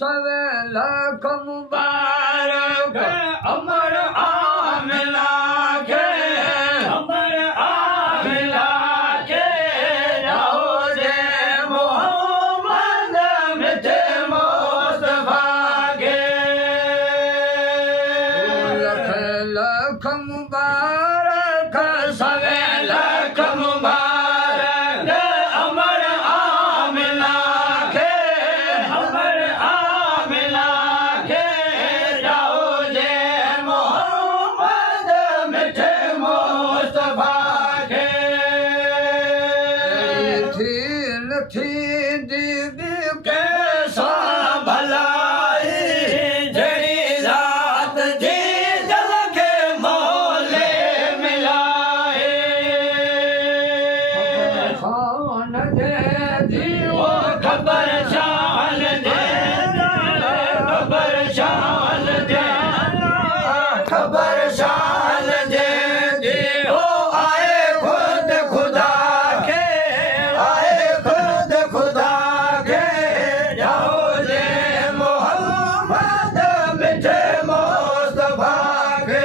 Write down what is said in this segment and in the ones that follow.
सवे लख मुबारक अमर आमिना के अमर आमिना के जाओ जे मोहम्मद मिठे मुस्तफा के लख लख मुबारक सवे लख मुबारक अमर आमिना के अमर आमिना के जाओ जे मोहम्मद मिठे मुस्तफा के थी दीदी के सा भलाई जड़ी रात जी जल के मोले मिलाए खान दे जीवो खबर शान दे खबर शान दे खबर शान दे हो आए खुद खुदा के आए खुद खुदा के जाओ जे मोहम्मद मिठे मुस्तफा के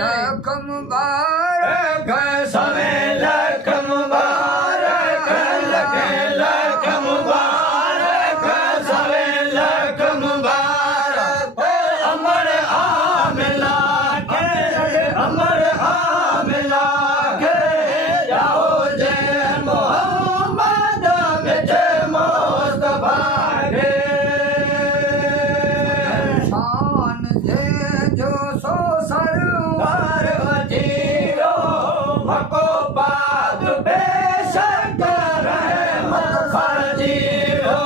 लख मुबारक सवे लख मुबारक लख मुबारक सवे लख मुबारक अमर आमिना के अमर आमिना के जाओ जे मोहम्मद मिठे मुस्तफा के शान जे जो सो सरवर अजीरो मको बाद बेशक रहमत फजीरो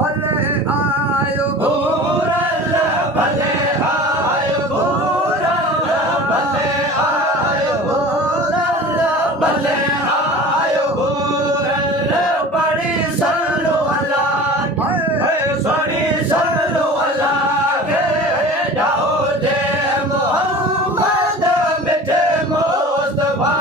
भले आयो भूरल भले आयो भूरल भले आयो भूरल भले आयो भूरल बड़ी सल्लु अल्लाह बड़ी सल्लु अल्लाह के जाओ जे मोहम्मद मिठे मुस्तफा